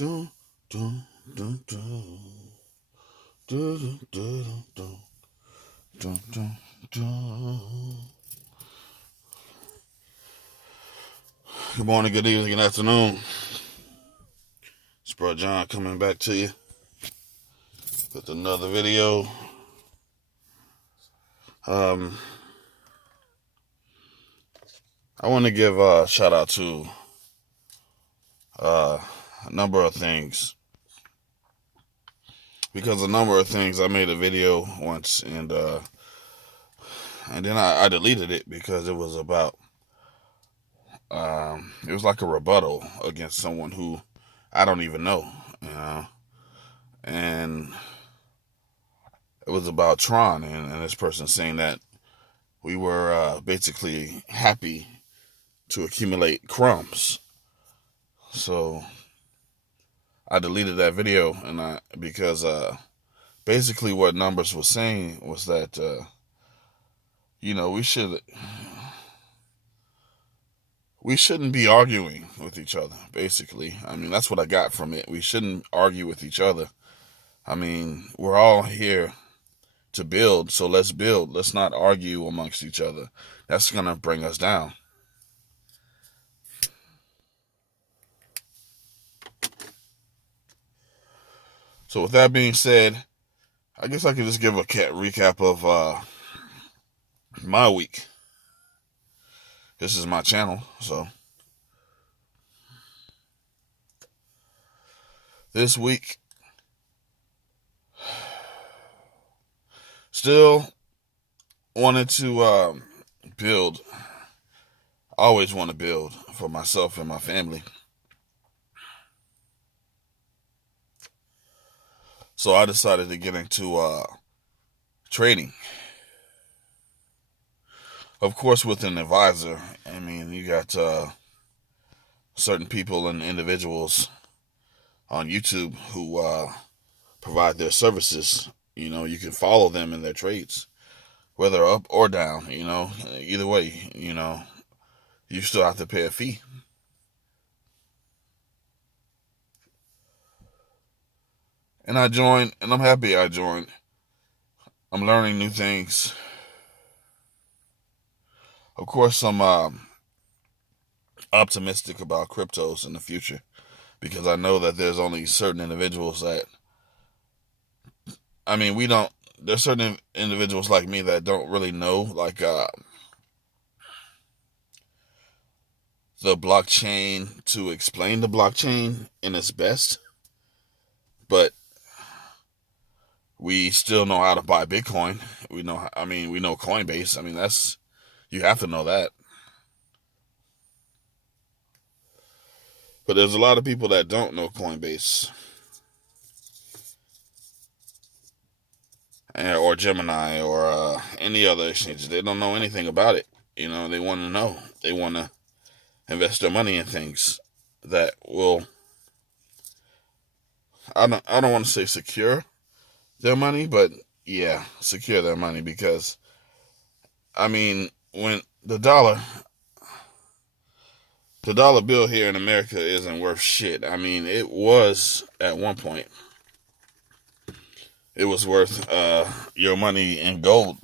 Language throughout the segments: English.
Dun, dun, dun, dun. Dun, dun, dun, dun, dun, dun. Good morning, good evening, good afternoon. It's Bro John coming back to you with another video. I want to give a shout out to a number of things, because a number of things I made a video once and then I deleted it because it was about it was like a rebuttal against someone who I don't even know, and it was about Tron and this person saying that we were basically happy to accumulate crumbs. So I deleted that video, and because basically what Numbers was saying was that we shouldn't be arguing with each other. Basically, I mean, that's what I got from it. We shouldn't argue with each other. I mean, we're all here to build, so let's build. Let's not argue amongst each other. That's gonna bring us down. So with that being said, I guess I could just give a recap of my week. This is my channel, so this week, still wanted to build. I always want to build for myself and my family. So I decided to get into trading. Of course, with an advisor. I mean, you got certain people and individuals on YouTube who provide their services. You can follow them in their trades, whether up or down. Either way, you still have to pay a fee. And I joined, and I'm happy I joined. I'm learning new things. Of course, I'm optimistic about cryptos in the future, because I know that there's only certain individuals that, I mean, there's certain individuals like me that don't really know, like, the blockchain, to explain the blockchain in its best, but we still know how to buy Bitcoin. We know Coinbase. I mean, you have to know that. But there's a lot of people that don't know Coinbase or Gemini or any other exchange. They don't know anything about it. They want to know. They want to invest their money in things that will, I don't want to say secure their money, but yeah, secure their money, because I mean, when the dollar bill here in America isn't worth shit. I mean, it was at one point. It was worth your money in gold,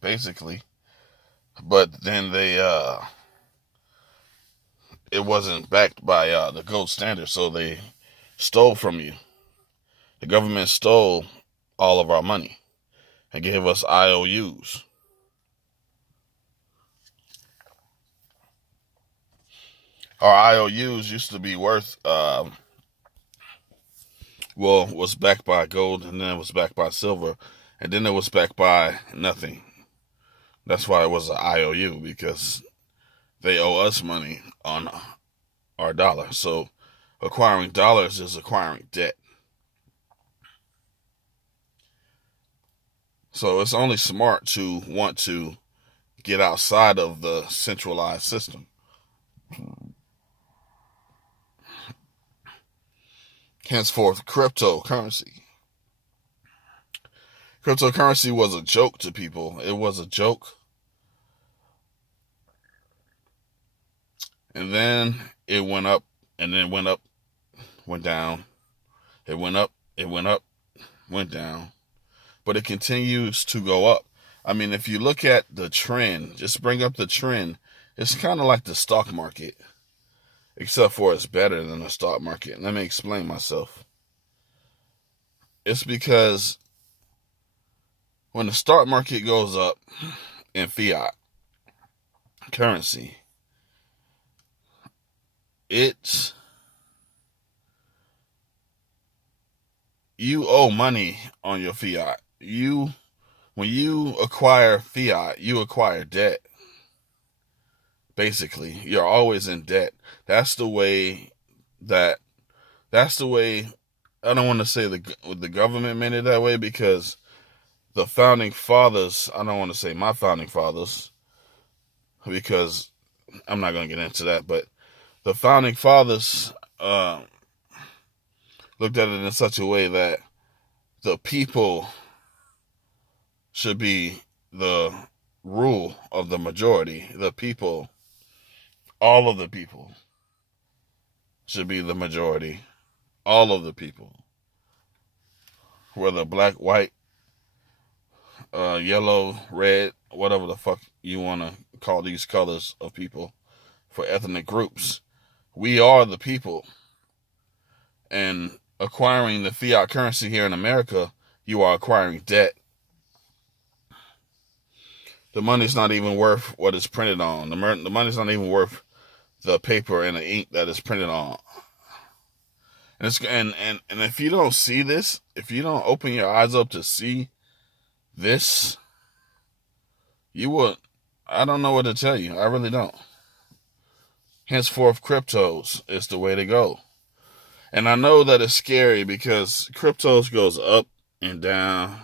basically. But then it wasn't backed by the gold standard, so they stole from you. The government stole all of our money and gave us IOUs. Our IOUs used to be worth, was backed by gold, and then it was backed by silver, and then it was backed by nothing. That's why it was an IOU, because they owe us money on our dollar. So acquiring dollars is acquiring debt. So it's only smart to want to get outside of the centralized system. Henceforth, cryptocurrency. Cryptocurrency was a joke to people. It was a joke. And then it went up, and then went up, went down, It went up, went down, but it continues to go up. I mean, if you look at the trend, just bring up the trend, it's kind of like the stock market, except for it's better than the stock market. Let me explain myself. It's because when the stock market goes up in fiat currency, you owe money on your fiat. When you acquire fiat, you acquire debt. Basically, you're always in debt. That's the way that that's the way I don't want to say the government made it that way, because the founding fathers, I don't want to say my founding fathers, because I'm not going to get into that, but the founding fathers looked at it in such a way that the people should be the rule of the majority. The people, all of the people, should be the majority. All of the people. Whether black, white, yellow, red, whatever the fuck you want to call these colors of people for ethnic groups. We are the people. And acquiring the fiat currency here in America, you are acquiring debt. The money's not even worth what it's printed on. The money's not even worth the paper and the ink that it's printed on. And if you don't see this, if you don't open your eyes up to see this, you will. I don't know what to tell you. I really don't. Henceforth, cryptos is the way to go. And I know that it's scary because cryptos goes up and down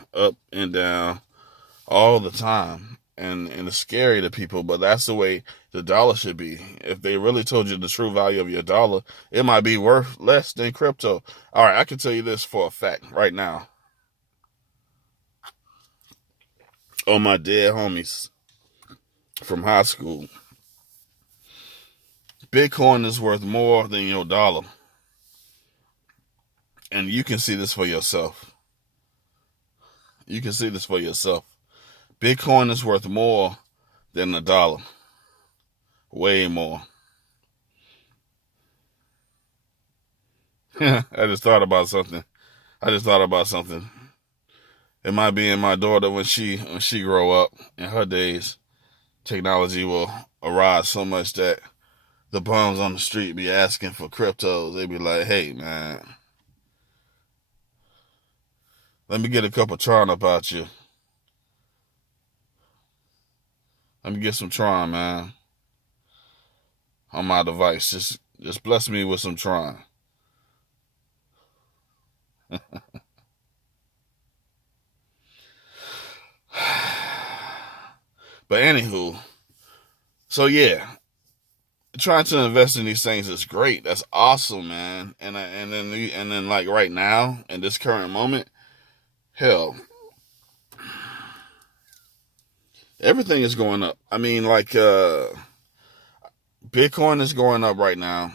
all the time. And it's scary to people, but that's the way the dollar should be. If they really told you the true value of your dollar, it might be worth less than crypto. All right, I can tell you this for a fact right now. All my dead homies from high school, Bitcoin is worth more than your dollar. And you can see this for yourself. You can see this for yourself. Bitcoin is worth more than a dollar. Way more. I just thought about something. It might be in my daughter when she grow up. In her days, technology will arise so much that the bums on the street be asking for cryptos. They be like, hey, man, let me get a couple tron about you. Let me get some tron, man, on my device. Just bless me with some tron. But anywho, so yeah, trying to invest in these things is great. That's awesome, man. And then like right now in this current moment, hell, everything is going up. I mean, like Bitcoin is going up right now.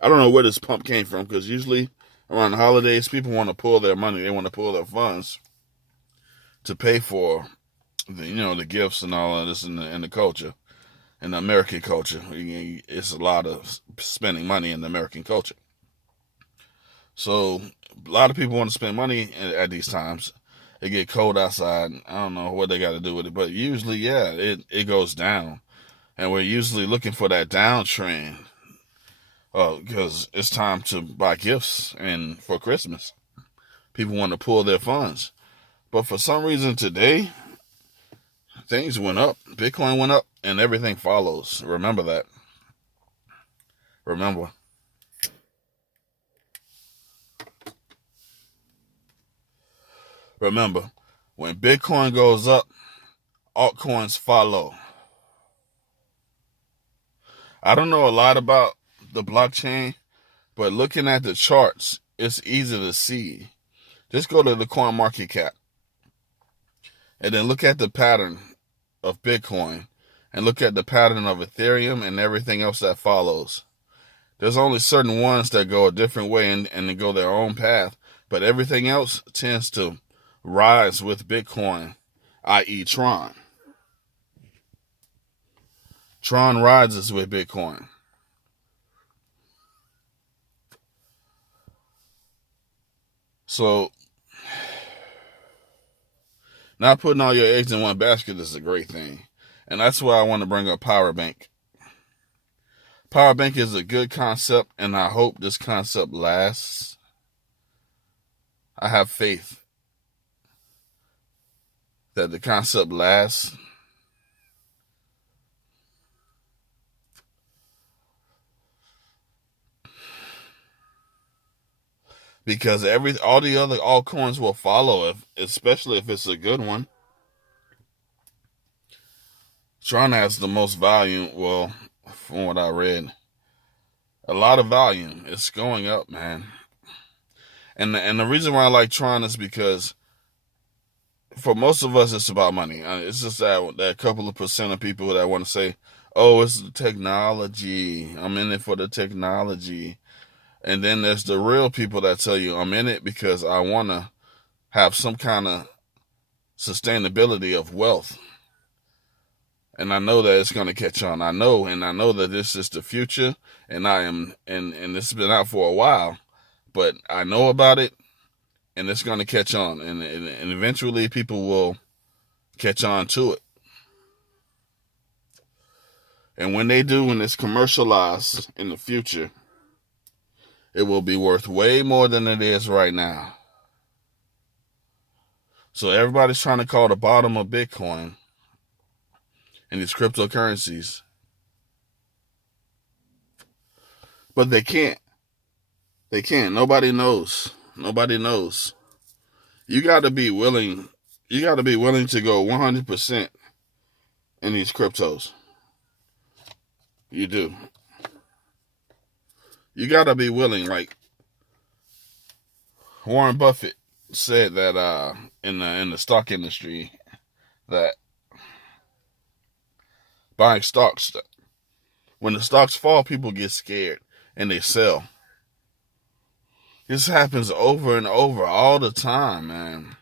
I don't know where this pump came from, because usually around the holidays, people want to pull their money. They want to pull their funds to pay for the gifts and all of this in the culture, in the American culture. It's a lot of spending money in the American culture. So a lot of people want to spend money at these times. It get cold outside. I don't know what they got to do with it, but usually, yeah, it goes down, and we're usually looking for that downtrend, because it's time to buy gifts and for Christmas. People want to pull their funds, but for some reason today, things went up. Bitcoin went up, and everything follows. Remember that. Remember. Remember, when Bitcoin goes up, altcoins follow. I don't know a lot about the blockchain, but looking at the charts, it's easy to see. Just go to the coin market cap and then look at the pattern of Bitcoin and look at the pattern of Ethereum and everything else that follows. There's only certain ones that go a different way and they go their own path. But everything else tends to rise with Bitcoin, i.e. Tron. Tron rises with Bitcoin. So, not putting all your eggs in one basket is a great thing. And that's why I want to bring up Pyrabank. Pyrabank is a good concept, and I hope this concept lasts. I have faith that the concept lasts. Because all the other altcoins will follow, especially if it's a good one. Tron has the most volume. Well, from what I read, a lot of volume. It's going up, man. And the reason why I like Tron is because for most of us, it's about money. It's just that couple of percent of people that want to say, "Oh, it's the technology. I'm in it for the technology." And then there's the real people that tell you, I'm in it because I want to have some kind of sustainability of wealth. And I know that it's going to catch on. I know that this is the future, and and this has been out for a while, but I know about it, and it's going to catch on. And eventually people will catch on to it. And when they do, when it's commercialized in the future, it will be worth way more than it is right now. So everybody's trying to call the bottom of Bitcoin and these cryptocurrencies. But they can't. They can't. Nobody knows. Nobody knows. You got to be willing. You got to be willing to go 100% in these cryptos. You do. You got to be willing. Like Warren Buffett said that in the stock industry, that buying stocks, when the stocks fall, people get scared and they sell. This happens over and over all the time, man.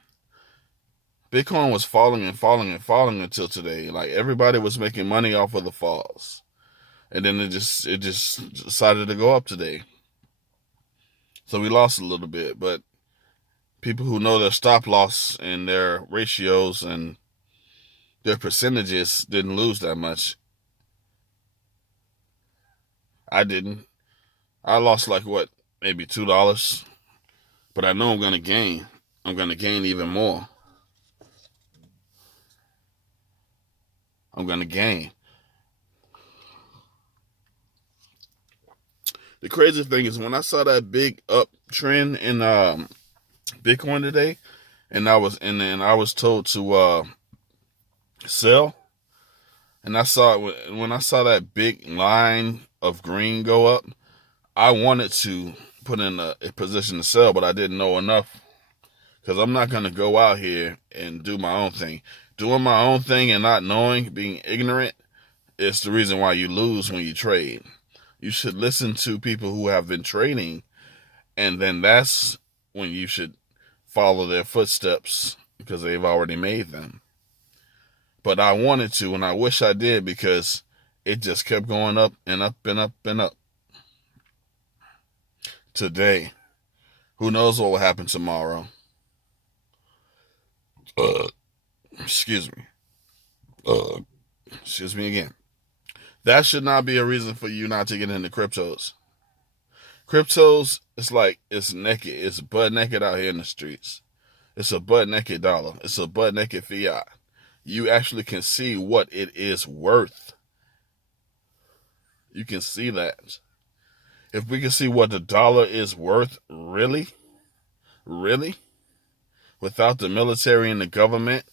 Bitcoin was falling and falling and falling until today. Like everybody was making money off of the falls. And then it just decided to go up today. So we lost a little bit, but people who know their stop loss and their ratios and their percentages didn't lose that much. I didn't. I lost like what, maybe $2, but I know I'm going to gain. I'm going to gain even more. I'm going to gain. The crazy thing is when I saw that big uptrend in Bitcoin today, and I was told to sell, and I saw it when I saw that big line of green go up, I wanted to put in a position to sell, but I didn't know enough, because I'm not going to go out here and do my own thing. Doing my own thing and not knowing, being ignorant, is the reason why you lose when you trade. You should listen to people who have been trading, and then that's when you should follow their footsteps because they've already made them. But I wanted to, and I wish I did, because it just kept going up and up and up and up. Today, who knows what will happen tomorrow? Excuse me. Excuse me again. That should not be a reason for you not to get into cryptos. Cryptos, it's naked. It's butt naked out here in the streets. It's a butt naked dollar. It's a butt naked fiat. You actually can see what it is worth. You can see that. If we can see what the dollar is worth, really, without the military and the government,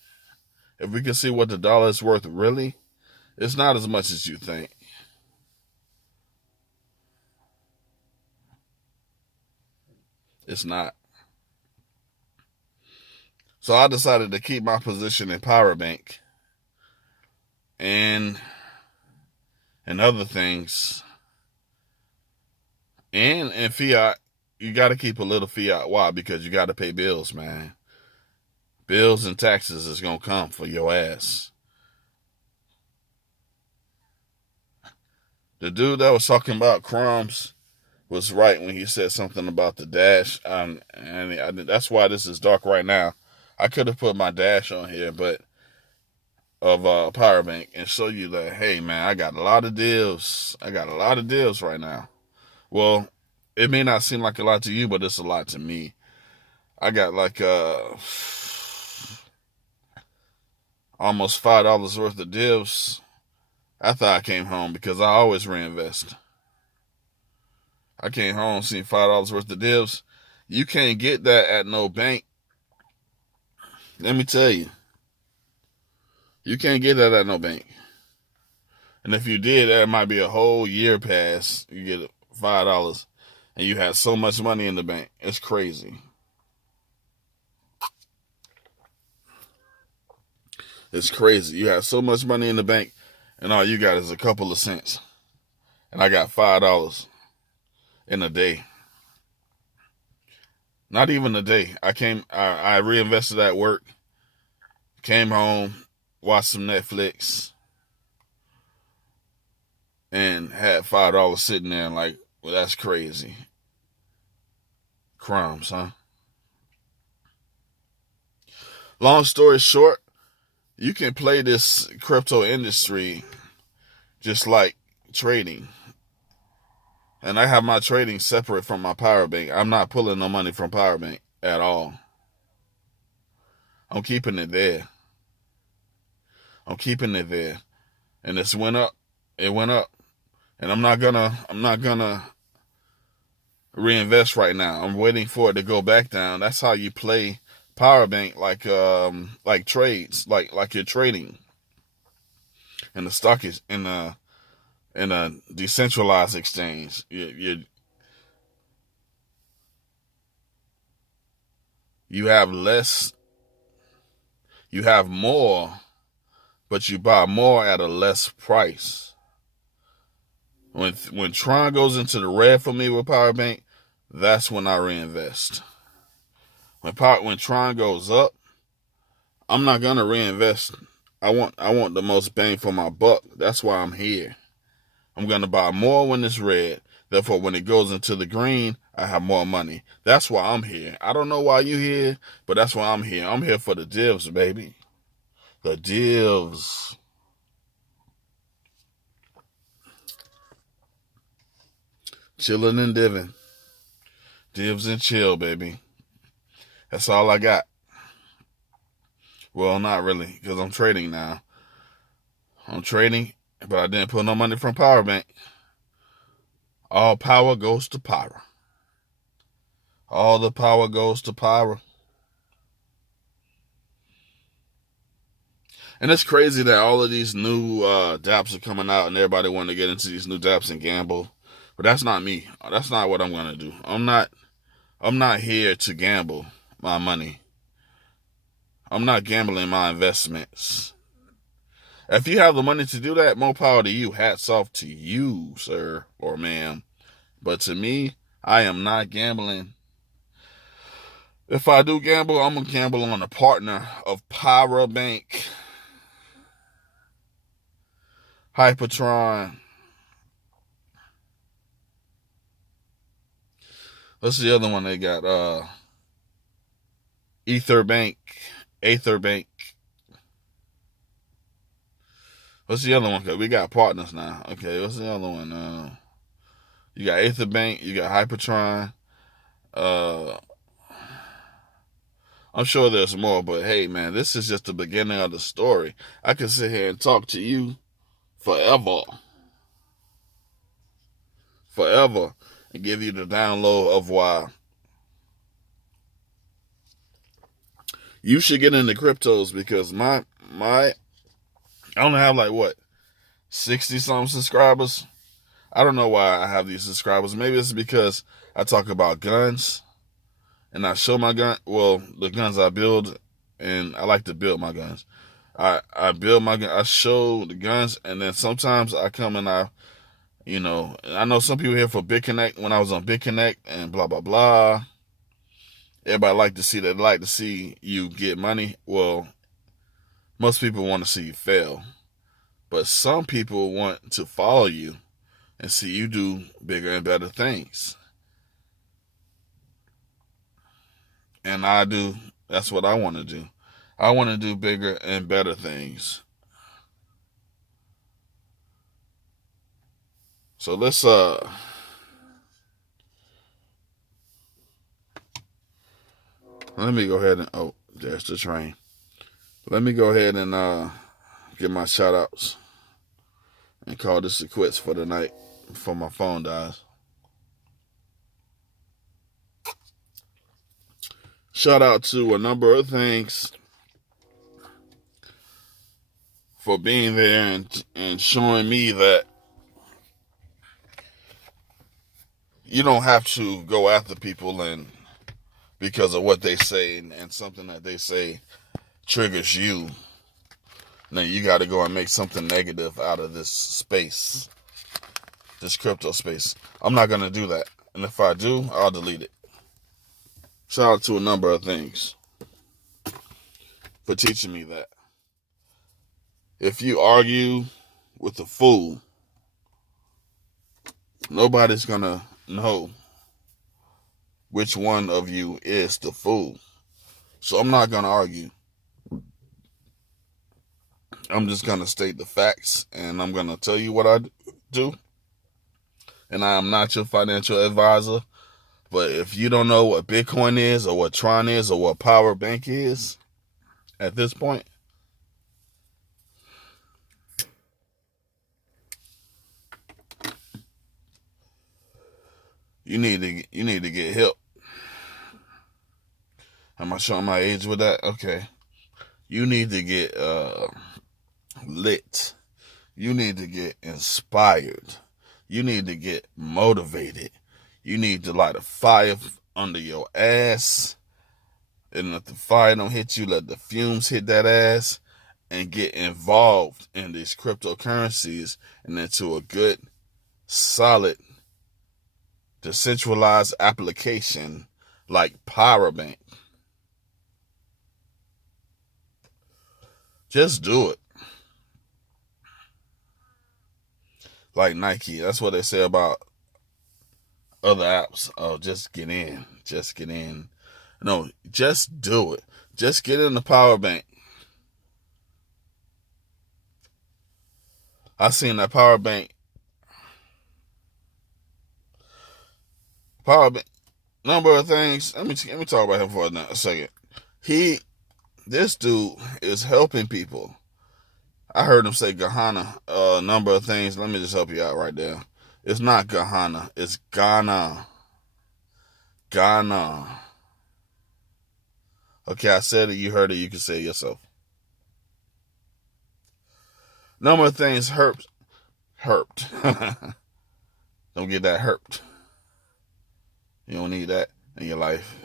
if we can see what the dollar is worth, really, it's not as much as you think. It's not. So I decided to keep my position in Pyrabank and other things And in Fiat, you got to keep a little Fiat. Why? Because you got to pay bills, man. Bills and taxes is going to come for your ass. The dude that was talking about crumbs was right when he said something about the dash. And that's why this is dark right now. I could have put my dash on here, but of Pyrabank and show you that, hey, man, I got a lot of deals. I got a lot of deals right now. Well, it may not seem like a lot to you, but it's a lot to me. I got like almost $5 worth of deals after I came home, because I always reinvest. I came home, seen $5 worth of deals. You can't get that at no bank. Let me tell you. You can't get that at no bank. And if you did, that might be a whole year pass. You get $5 and you have so much money in the bank. It's crazy. It's crazy. You have so much money in the bank and all you got is a couple of cents. And I got $5 in a day. Not even a day. I reinvested at work, came home, watched some Netflix, and had $5 sitting there, and like, well, that's crazy. Crumbs, huh? Long story short, you can play this crypto industry just like trading. And I have my trading separate from my Pyrabank. I'm not pulling no money from Pyrabank at all. I'm keeping it there. I'm keeping it there. And it went up. It went up. And I'm not gonna reinvest right now. I'm waiting for it to go back down. That's how you play Pyrabank, like trades, like you're trading. And the stock is in a decentralized exchange. You have less, you have more, but you buy more at a less price. When Tron goes into the red for me with Pyrabank, that's when I reinvest. When Tron goes up, I'm not gonna reinvest. I want the most bang for my buck. That's why I'm here. I'm gonna buy more when it's red. Therefore, when it goes into the green, I have more money. That's why I'm here. I don't know why you here, but that's why I'm here. I'm here for the divs, baby. The divs. Chilling and diving. Divs and chill, baby. That's all I got. Well, not really, because I'm trading now. I'm trading, but I didn't put no money from Pyrabank. All power goes to Pyra. All the power goes to Pyra. And it's crazy that all of these new Dapps are coming out and everybody want to get into these new Dapps and gamble. But that's not me. That's not what I'm going to do. I'm not here to gamble my money. I'm not gambling my investments. If you have the money to do that, more power to you. Hats off to you, sir or ma'am. But to me, I am not gambling. If I do gamble, I'm going to gamble on a partner of Pyrabank, Hypertron. What's the other one they got? Etherbank. What's the other one? Cause we got partners now. Okay, what's the other one? You got Etherbank. You got Hypertron. I'm sure there's more, but hey, man, this is just the beginning of the story. I could sit here and talk to you forever, and give you the download of why you should get into cryptos, because I only have like what, 60 something subscribers. I don't know why I have these subscribers. Maybe it's because I talk about guns and I show my gun. Well, the guns I build, and I like to build my guns. I build my gun. I show the guns, and then sometimes I come and You know, I know some people here for Big Connect. When I was on Big Connect and blah blah blah, everybody like to see that. Like to see you get money. Well, most people want to see you fail, but some people want to follow you and see you do bigger and better things. And I do. That's what I want to do. I want to do bigger and better things. So let's let me go ahead and there's the train. Let me go ahead and get my shout outs and call this a quits for the night before my phone dies. Shout out to a number of things for being there and showing me that you don't have to go after people and because of what they say and something that they say triggers you. Now you got to go and make something negative out of this space, this crypto space. I'm not going to do that. And if I do, I'll delete it. Shout out to a number of things for teaching me that. If you argue with a fool, nobody's going to know which one of you is the fool. So I'm not going to argue. I'm just going to state the facts and I'm going to tell you what I do. And I am not your financial advisor. But if you don't know what Bitcoin is or what Tron is or what Pyrabank is at this point, you need to get help. Am I showing my age with that? Okay. You need to get lit. You need to get inspired. You need to get motivated. You need to light a fire under your ass. And if the fire don't hit you, let the fumes hit that ass. And get involved in these cryptocurrencies and into a good, solid, decentralized application like Pyrabank. Just do it. Like Nike. That's what they say about other apps. Oh, just get in. Just get in. No, just do it. Just get in the Pyrabank. I seen that Pyrabank. Number of things. Let me talk about him for a second. This dude is helping people. I heard him say Gahana a number of things. Let me just help you out right there. It's not Gahana. It's Ghana. Ghana. Okay, I said it. You heard it. You can say it yourself. Number of things herped. Don't get that herped. You don't need that in your life.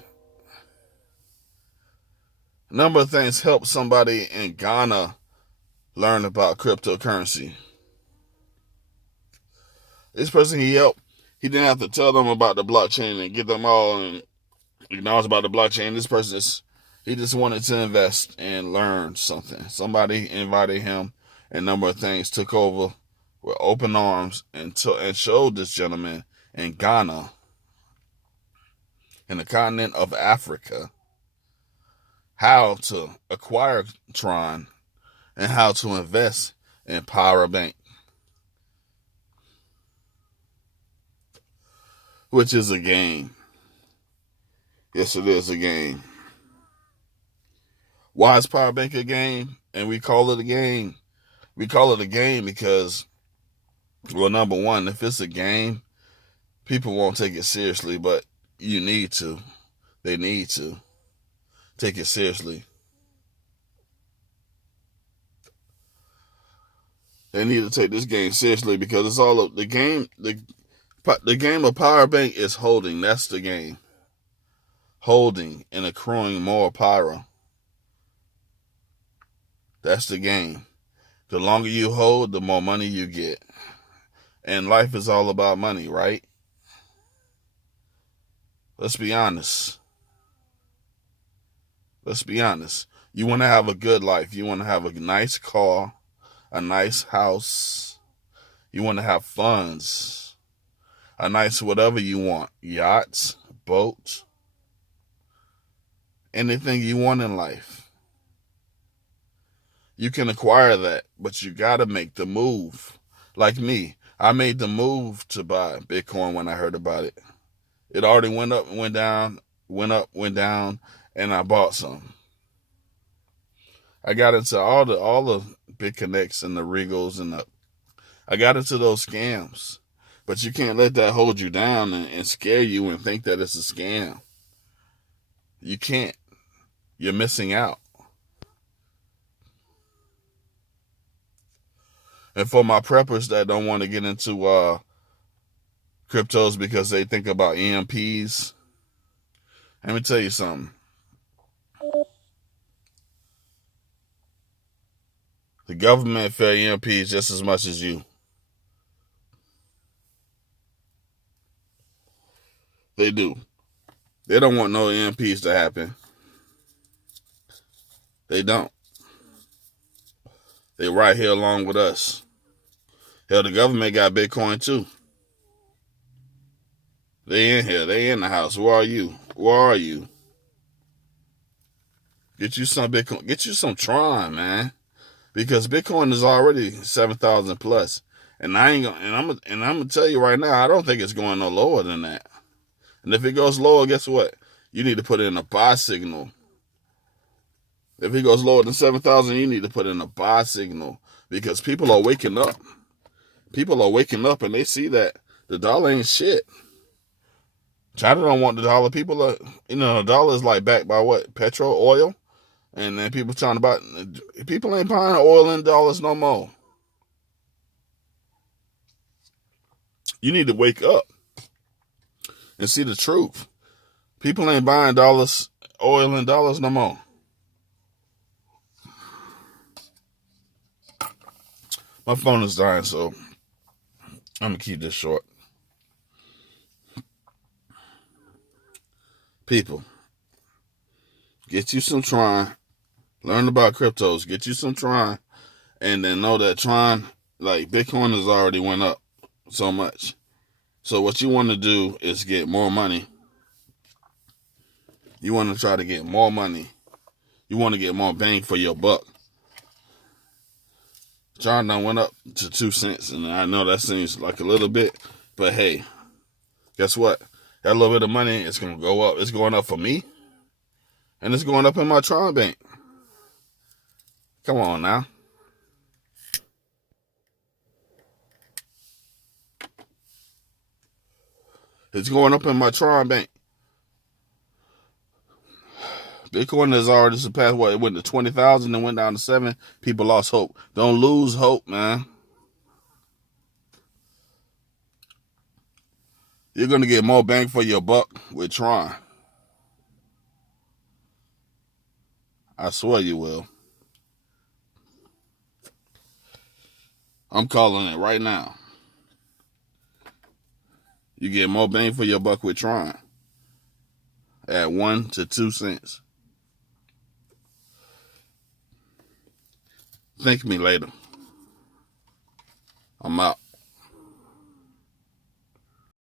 Number of things help somebody in Ghana learn about cryptocurrency. This person he helped, he didn't have to tell them about the blockchain and get them all and acknowledge about the blockchain. This person he just wanted to invest and learn something. Somebody invited him, and a number of things took over with open arms and showed this gentleman in Ghana, in the continent of Africa, how to acquire Tron and how to invest in Pyrabank, which is a game. Yes, it is a game. Why is Pyrabank a game? And we call it a game. We call it a game because, well, number one, if it's a game, people won't take it seriously, but you need to. They need to take it seriously. They need to take this game seriously because it's all of the game. The game of Pyrabank is holding. That's the game. Holding and accruing more Pyra. That's the game. The longer you hold, the more money you get. And life is all about money, right? Let's be honest. Let's be honest. You want to have a good life. You want to have a nice car, a nice house. You want to have funds, a nice whatever you want. Yachts, boats, anything you want in life. You can acquire that, but you got to make the move. Like me, I made the move to buy Bitcoin when I heard about it. It already went up and went down, went up, went down, and I bought some. I got into all the BitConnects and the Regals and I got into those scams. But you can't let that hold you down and scare you and think that it's a scam. You can't. You're missing out. And for my preppers that don't want to get into cryptos because they think about EMPs, let me tell you something. The government fear EMPs just as much as you. They do. They don't want no EMPs to happen. They don't. They right here along with us. Hell, the government got Bitcoin too. They in here. They in the house. Where are you? Where are you? Get you some Bitcoin. Get you some Tron, man. Because Bitcoin is already 7,000 plus. And I'm gonna tell you right now, I don't think it's going no lower than that. And if it goes lower, guess what? You need to put in a buy signal. If it goes lower than 7,000, you need to put in a buy signal because people are waking up. People are waking up and they see that the dollar ain't shit. China don't want the dollar. People are, the dollar is like backed by what? Petrol, oil? And then people trying to buy, people ain't buying oil in dollars no more. You need to wake up and see the truth. People ain't buying oil in dollars no more. My phone is dying, so I'm going to keep this short. People, get you some Tron. Learn about cryptos. Get you some Tron. And then know that Tron, like Bitcoin has already went up so much. So what you want to do is get more money. You want to try to get more money. You want to get more bang for your buck. Tron done went up to 2 cents, and I know that seems like a little bit, but hey, guess what? That little bit of money is going to go up. It's going up for me, and it's going up in my Tron bank. Come on now. It's going up in my Tron bank. Bitcoin has already surpassed what? It went to 20,000 and went down to 7. People lost hope. Don't lose hope, man. You're going to get more bang for your buck with Tron. I swear you will. I'm calling it right now. You get more bang for your buck with Tron at 1 to 2 cents. Thank me later. I'm out.